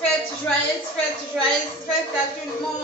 joyeuse fête à tout le monde.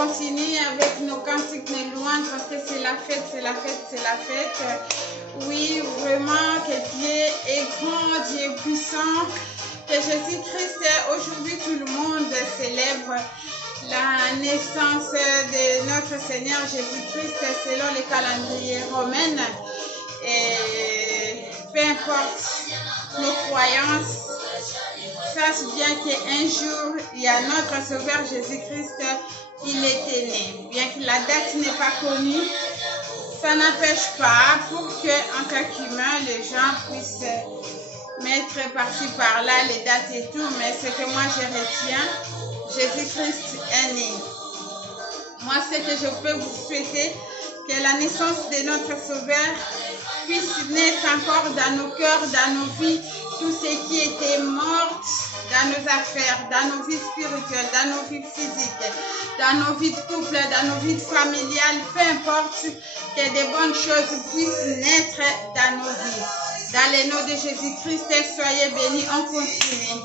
continue avec nos cantiques, nos louanges, parce que c'est la fête, c'est la fête, c'est la fête. Oui, vraiment que Dieu est grand, Dieu est puissant, que Jésus-Christ, aujourd'hui tout le monde célèbre la naissance de notre Seigneur Jésus-Christ selon le calendrier romain. Et peu importe nos croyances, sache bien qu'un jour, il y a notre Sauveur Jésus-Christ, il était né. Bien que la date n'est pas connue, ça n'empêche pas pour qu'en tant qu'humain, les gens puissent mettre par-ci par-là les dates et tout, mais ce que moi je retiens, Jésus-Christ est né. Moi, ce que je peux vous souhaiter, que la naissance de notre Sauveur puisse naître encore dans nos cœurs, dans nos vies, tout ce qui était mort dans nos affaires, dans nos vies spirituelles, dans nos vies physiques, dans nos vies de couple, dans nos vies familiales, peu importe, que de bonnes choses puissent naître dans nos vies. Dans le nom de Jésus-Christ, soyez bénis, on continue.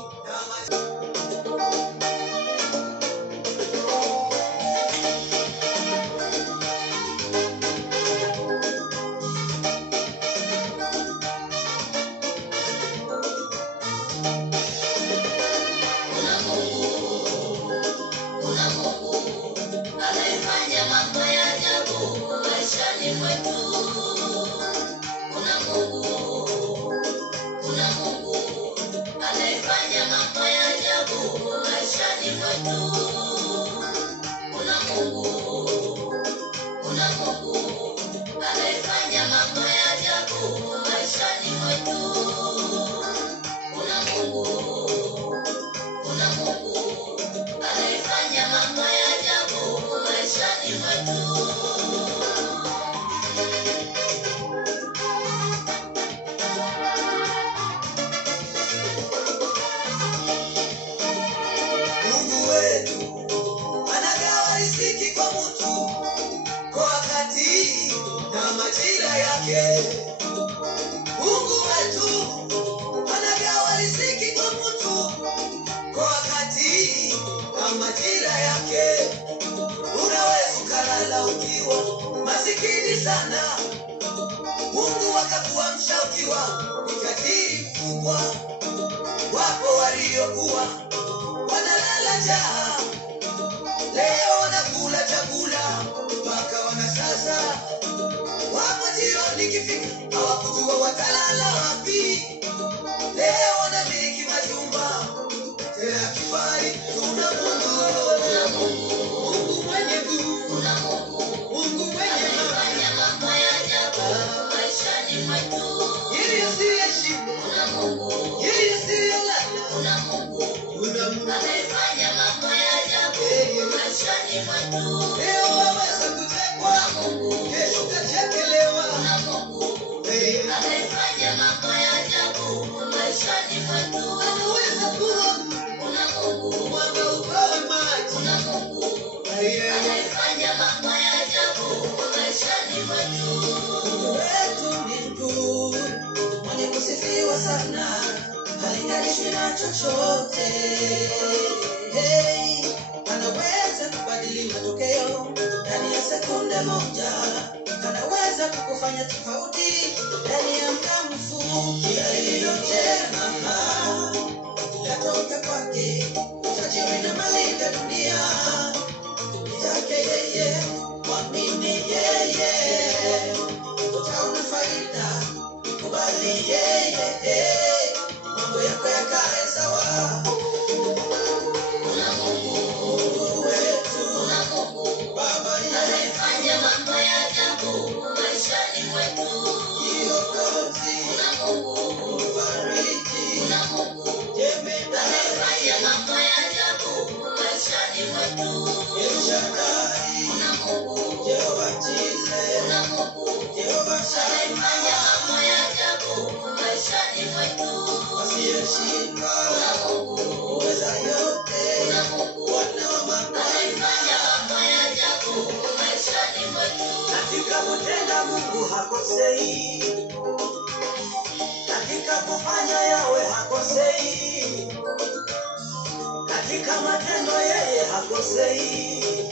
Katika matendo yeye hakosei.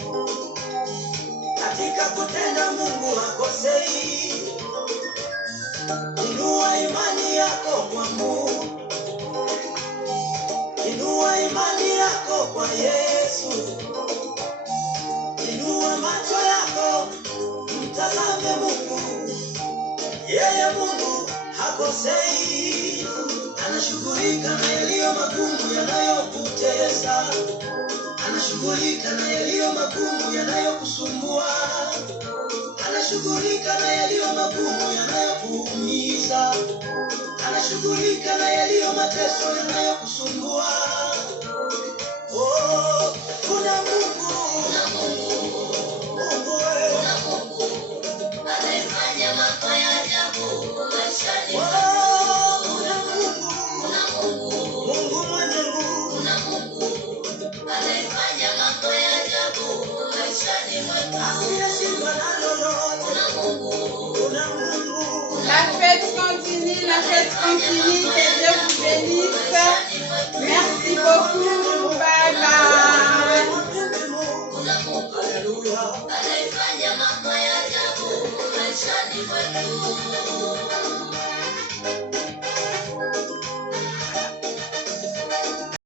katika kutenda Mungu hakosei. Inua imani yako kwa Mungu, inua imani yako kwa Yesu, inua macho yako mtazame Mungu. Yeye Mungu hakosei, anashughulika na yaliyo magumu yanayokutesa, anashughulika na yaliyo magumu yanayokusumbua, anashughulika na yaliyo magumu yanayokuumiza, anashughulika na yaliyo mateso yanayokusumbua. Oh, kuna Mungu, Mungu wewe, anayefanya mambo ya ajabu maishani. Oh, kuna Mungu, Mungu mwenye nguvu, anayefanya mambo ya ajabu maishani mwetu. Asiyeshindwa na lolote. Kuna Mungu. La fête continue, la fête continue. Que Dieu vous bénisse. Merci beaucoup.